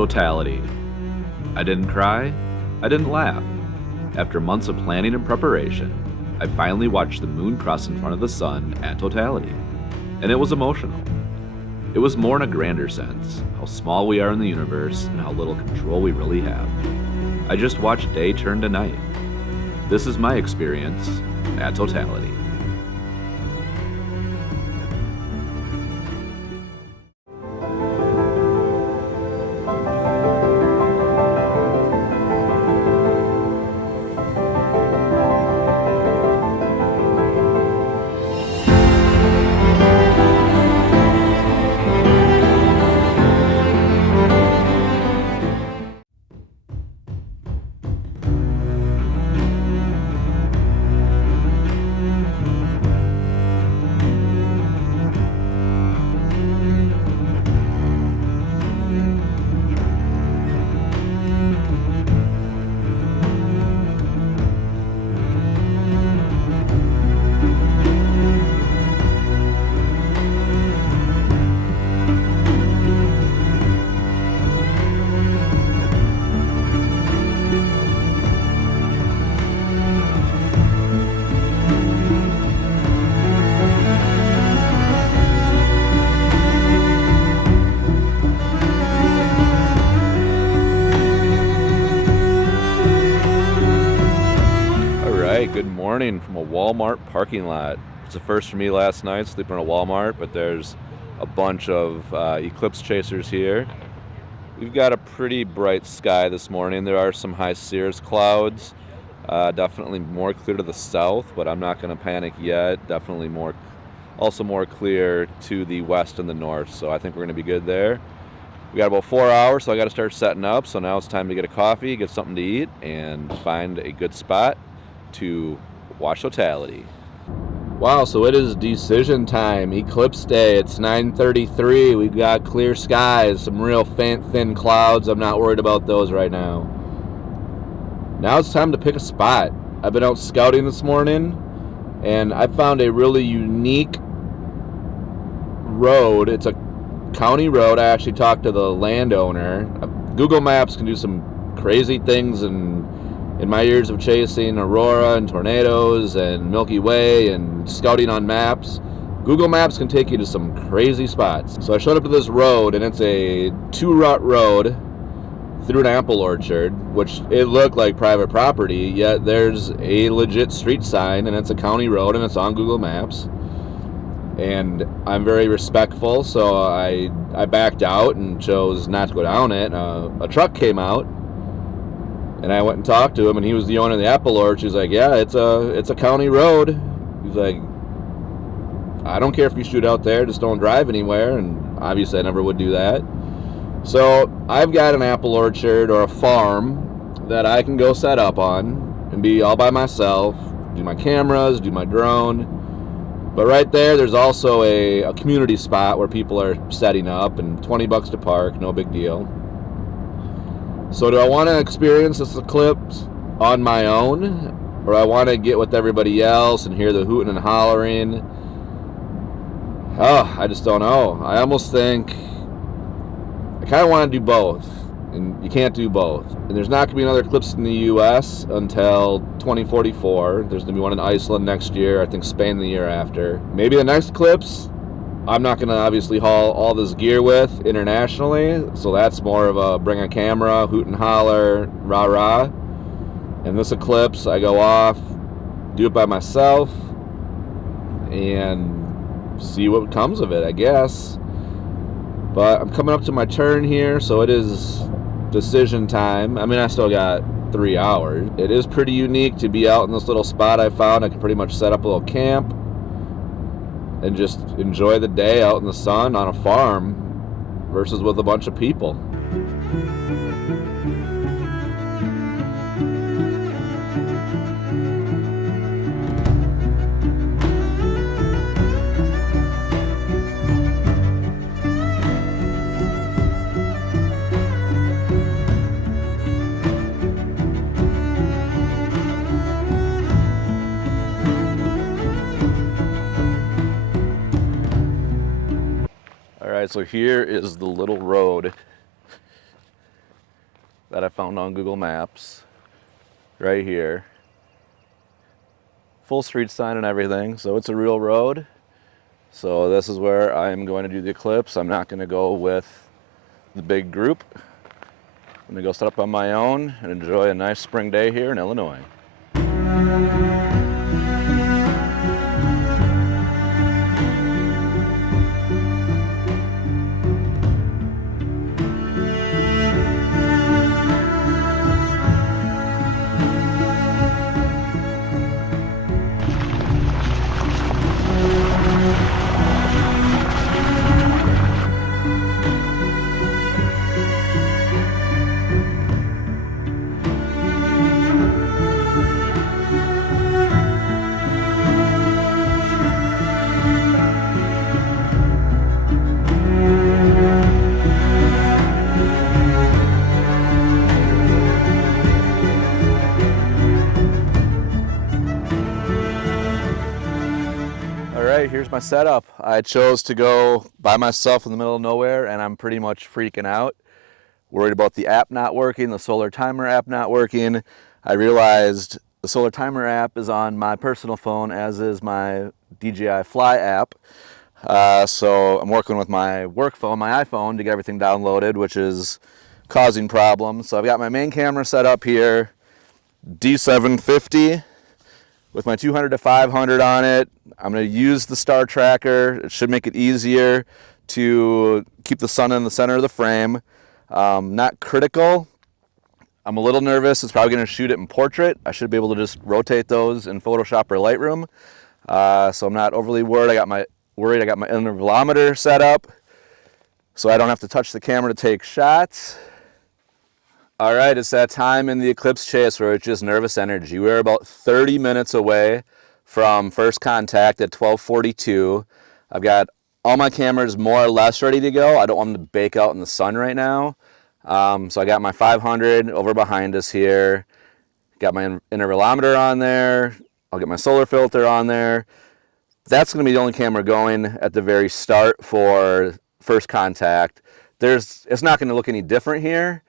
Totality. I didn't cry, I didn't laugh. After months of planning and preparation, I finally watched the moon cross in front of the sun at Totality. And it was emotional. It was more in a grander sense, how small we are in the universe and how little control we really have. I just watched day turn to night. This is my experience at Totality. Good morning from a Walmart parking lot. It's a first for me last night, sleeping in a Walmart, but there's a bunch of Eclipse chasers here. We've got a pretty bright sky this morning. There are some high cirrus clouds, definitely more clear to the south, but I'm not going to panic yet. Definitely also more clear to the west and the north, so I think we're going to be good there. We got about 4 hours, so I got to start setting up, so now it's time to get a coffee, get something to eat, and find a good spot to watch Totality. Wow, so it is decision time, Eclipse Day. It's 9:33. We've got clear skies, some real faint, thin clouds. I'm not worried about those right now. Now it's time to pick a spot. I've been out scouting this morning, and I found a really unique road. It's a county road. I actually talked to the landowner. Google Maps can do some crazy things, and in my years of chasing aurora and tornadoes and Milky Way and scouting on maps, Google Maps can take you to some crazy spots. So I showed up to this road, and it's a 2-rut road through an apple orchard, which it looked like private property, yet there's a legit street sign, and it's a county road, and it's on Google Maps. And I'm very respectful, so I backed out and chose not to go down it. A truck came out, and I went and talked to him, and he was the owner of the apple orchard. He's like, yeah, it's a county road. He's like, I don't care if you shoot out there, just don't drive anywhere. And obviously I never would do that. So I've got an apple orchard or a farm that I can go set up on and be all by myself, do my cameras, do my drone. But right there's also a community spot where people are setting up, and $20 to park, no big deal. So do I want to experience this eclipse on my own, or I want to get with everybody else and hear the hooting and hollering? Oh, I just don't know. I almost think I kind of want to do both, and you can't do both. And there's not going to be another eclipse in the U.S. until 2044. There's going to be one in Iceland next year. I think Spain the year after. Maybe the next eclipse, I'm not going to obviously haul all this gear with internationally, so that's more of a bring a camera, hoot and holler, rah-rah. And this eclipse, I go off, do it by myself, and see what comes of it, I guess. But I'm coming up to my turn here, so it is decision time. I mean, I still got 3 hours. It is pretty unique to be out in this little spot I found. I can pretty much set up a little camp and just enjoy the day out in the sun on a farm versus with a bunch of people. All right, so here is the little road that I found on Google Maps right here. Full street sign and everything, so it's a real road. So this is where I'm going to do the Eclipse. I'm not going to go with the big group. I'm going to go set up on my own and enjoy a nice spring day here in Illinois. Alright, here's my setup. I chose to go by myself in the middle of nowhere, and I'm pretty much freaking out. Worried about the app not working, the solar timer app not working. I realized the solar timer app is on my personal phone, as is my DJI Fly app. So I'm working with my work phone, my iPhone, to get everything downloaded, which is causing problems. So I've got my main camera set up here, D750, with my 200 to 500 on it. I'm going to use the star tracker. It should make it easier to keep the sun in the center of the frame. Not critical. I'm a little nervous. It's probably going to shoot it in portrait. I should be able to just rotate those in Photoshop or Lightroom. So I'm not overly worried. I got my intervalometer set up so I don't have to touch the camera to take shots. All right, it's that time in the Eclipse chase where it's just nervous energy. We're about 30 minutes away from first contact at 12:42. I've got all my cameras more or less ready to go. I don't want them to bake out in the sun right now. So I got my 500 over behind us here. Got my intervalometer on there. I'll get my solar filter on there. That's going to be the only camera going at the very start for first contact. It's not going to look any different here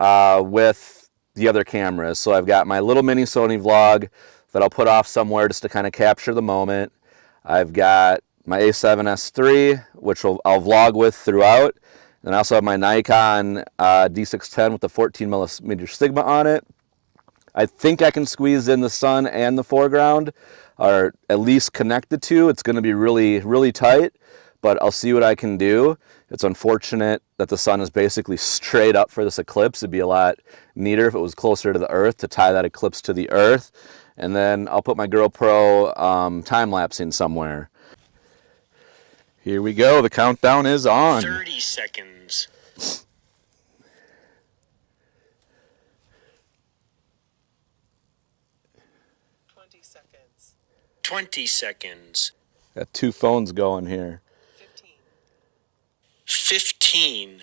with the other cameras. So I've got my little mini Sony vlog that I'll put off somewhere just to kind of capture the moment. I've got my A7S III, which I'll vlog with throughout. And I also have my Nikon D610 with the 14 millimeter Sigma on it. I think I can squeeze in the sun and the foreground, or at least connect the two. It's going to be really, really tight, but I'll see what I can do. It's unfortunate that the sun is basically straight up for this eclipse. It'd be a lot neater if it was closer to the Earth, to tie that eclipse to the Earth. And then I'll put my GoPro time-lapsing somewhere. Here we go. The countdown is on. 30 seconds. 20 seconds. 20 seconds. Got two phones going here. 15.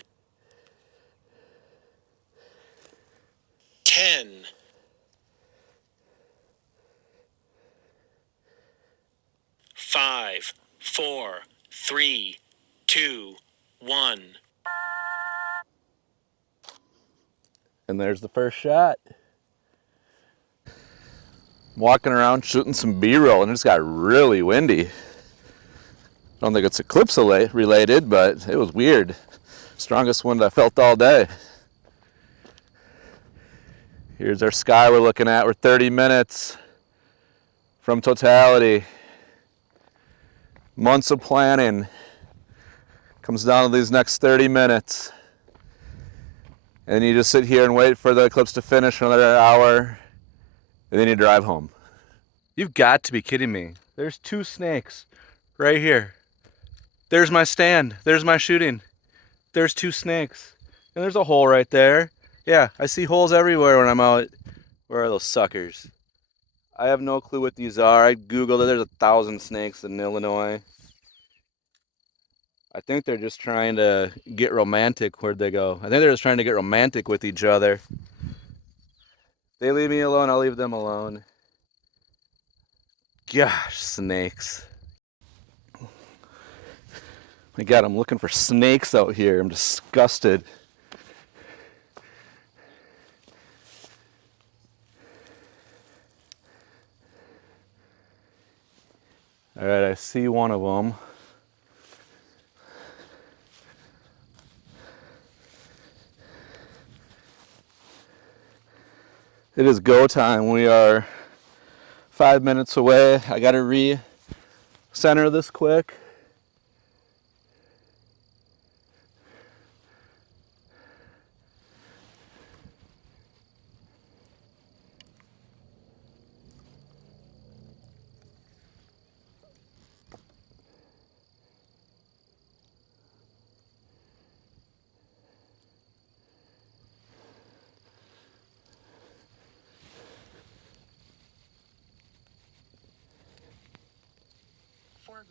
10. 5, 4, 3, 2, 1. And there's the first shot. I'm walking around shooting some B-roll, and it just got really windy. I don't think it's eclipse related, but it was weird. Strongest wind I felt all day. Here's our sky we're looking at. We're 30 minutes from Totality. Months of planning comes down to these next 30 minutes. And you just sit here and wait for the eclipse to finish for another hour, and then you drive home. You've got to be kidding me. There's two snakes right here. There's my stand. There's my shooting. There's two snakes. And there's a hole right there. Yeah, I see holes everywhere when I'm out. Where are those suckers? I have no clue what these are. I Googled it. There's 1,000 snakes in Illinois. I think they're just trying to get romantic. Where'd they go? I think they're just trying to get romantic with each other. They leave me alone, I'll leave them alone. Gosh, snakes. My God, I'm looking for snakes out here. I'm disgusted. All right, I see one of them. It is go time. We are 5 minutes away. I got to re-center this quick.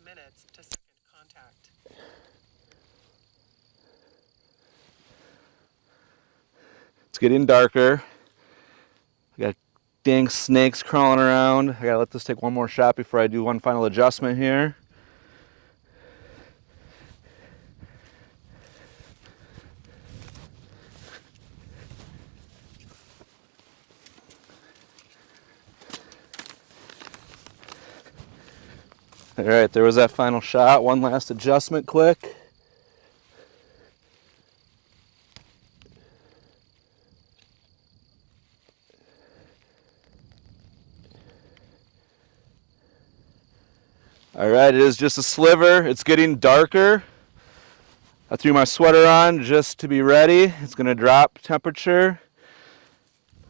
Minutes to second contact. It's getting darker. I got dang snakes crawling around. I gotta let this take one more shot before I do one final adjustment here. All right, there was that final shot. One last adjustment quick. All right, it is just a sliver. It's getting darker. I threw my sweater on just to be ready. It's gonna drop temperature.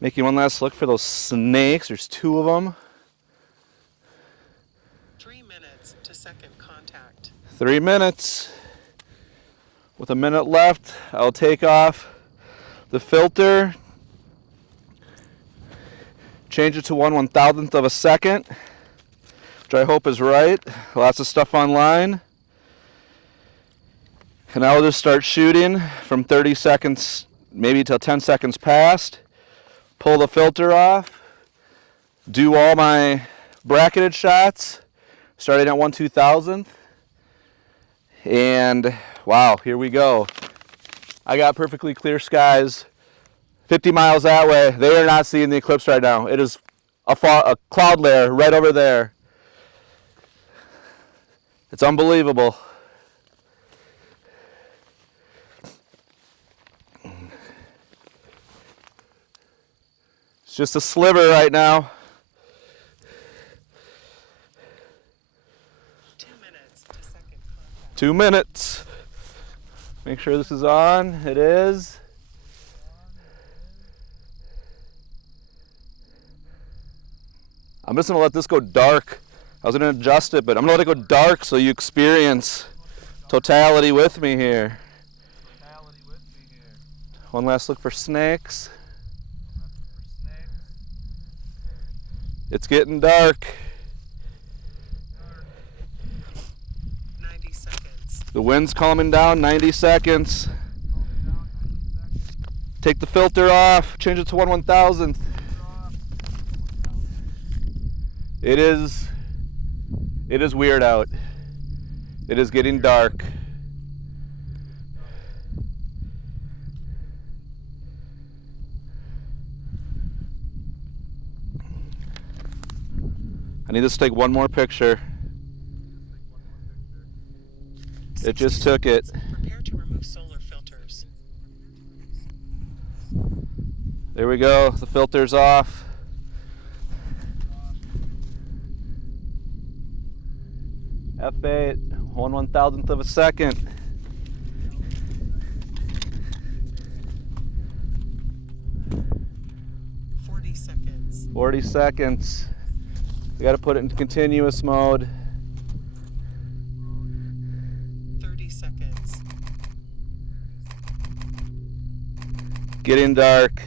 Making one last look for those snakes. There's two of them. 3 minutes to second contact. 3 minutes. With a minute left, I'll take off the filter, change it to 1/1000th of a second, which I hope is right. Lots of stuff online. And I'll just start shooting from 30 seconds, maybe till 10 seconds past. Pull the filter off. Do all my bracketed shots, starting at 1/2000th. And wow, here we go. I got perfectly clear skies 50 miles that way. They are not seeing the eclipse right now. It is a cloud layer right over there. It's unbelievable. It's just a sliver right now. 2 minutes to second contact. 2 minutes. Make sure this is on. It is. I'm just gonna let this go dark. I was gonna adjust it, but I'm gonna let it go dark so you experience totality with me here. One last look for snakes. It's getting dark. 90 seconds. The wind's calming down. 90 seconds. Take the filter off. Change it to 1/1000th. It is weird out. It is getting dark. I need to take one more picture. It just took it. Prepare to remove solar filters. There we go. The filter's off. F8, 1/1000th of a second. Seconds. 40 seconds. We got to put it in continuous mode. 30 seconds. Getting dark.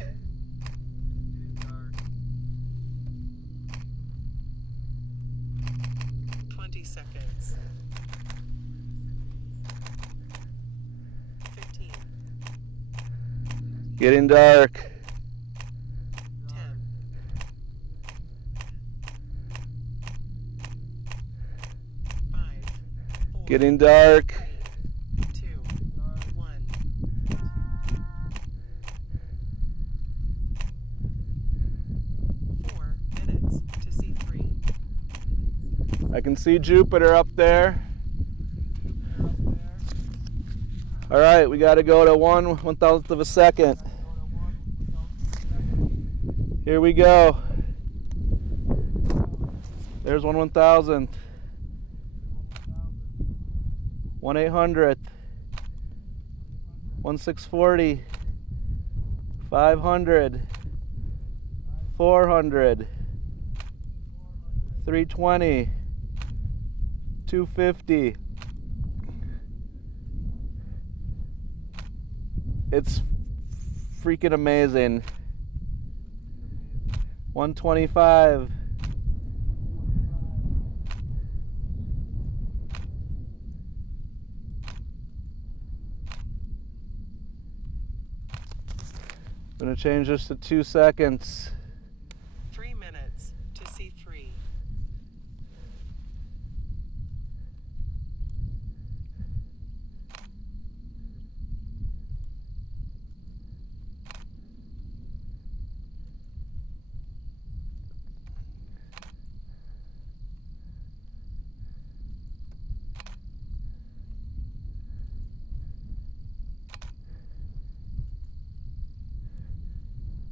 20 seconds. 15. Getting dark. 10. 5. 4. Getting dark. 2. 1. 4 minutes to C3. I can see Jupiter up there. All right, we got to go to 1/1000th of a second. Here we go. There's 1/1000th. 1/800th. 1/640. 500. 400. 320. 250. It's freaking amazing. 125. I'm going to change this to 2 seconds. 3 minutes to C3.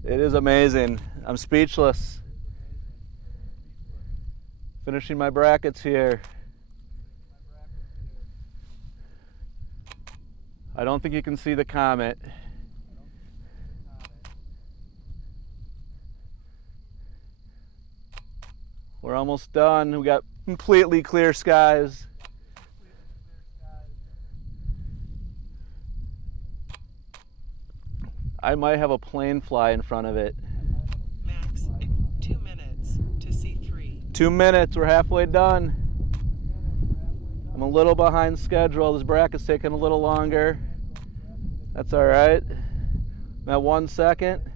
It is amazing. I'm speechless. Finishing my brackets here. I don't think you can see the comet. We're almost done. We got completely clear skies. I might have a plane fly in front of it. Max, 2 minutes to C3. 2 minutes, we're halfway done. I'm a little behind schedule. This bracket's taking a little longer. That's all right. I'm at 1 second.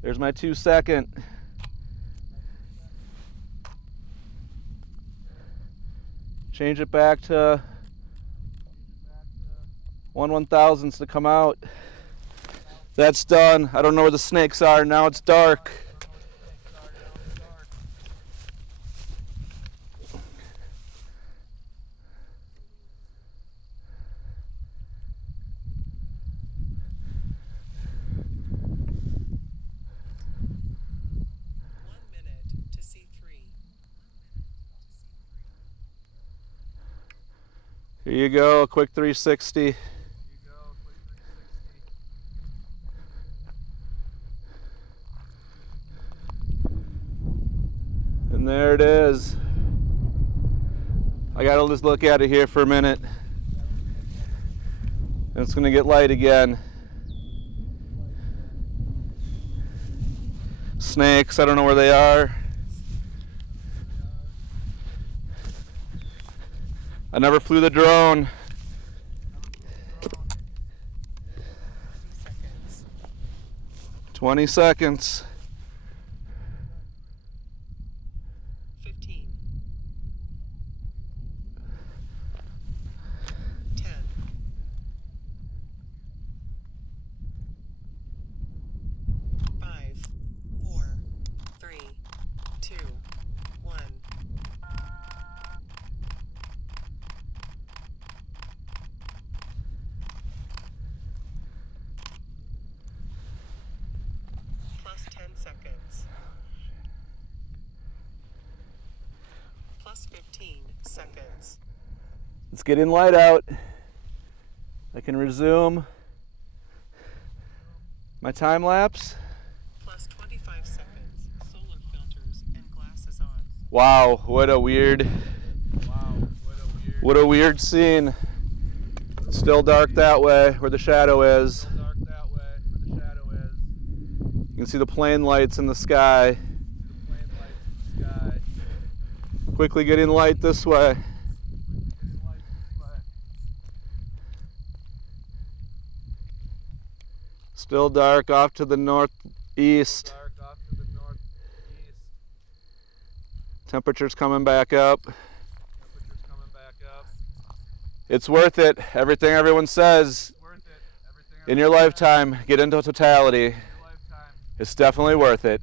There's my 2 second. Change it back to 1/1000th to come out. That's done. I don't know where the snakes are. Now it's dark. To C3. Here you go, a quick 360. And there it is. I gotta just look at it here for a minute. And it's gonna get light again. Snakes, I don't know where they are. I never flew the drone. 20 seconds. 15. 10. 5, 4, 3, 2, 1. Plus 10 seconds. Plus 15 seconds. It's getting light out. I can resume my time lapse. Plus 25 seconds. Solar filters and glasses on. Wow, what a weird scene. It's still dark that way where the shadow is. You can see the plane lights in the sky. Quickly getting light this way. Still dark off to the northeast. Temperature's coming back up. It's worth it. Everything everyone says in your lifetime, get into Totality. It's definitely worth it.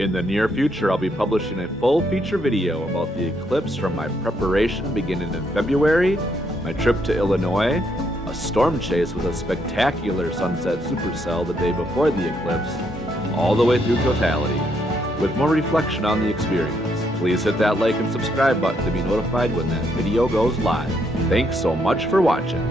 In the near future, I'll be publishing a full feature video about the eclipse from my preparation beginning in February, my trip to Illinois, a storm chase with a spectacular sunset supercell the day before the eclipse, all the way through Totality, with more reflection on the experience. Please hit that like and subscribe button to be notified when that video goes live. Thanks so much for watching.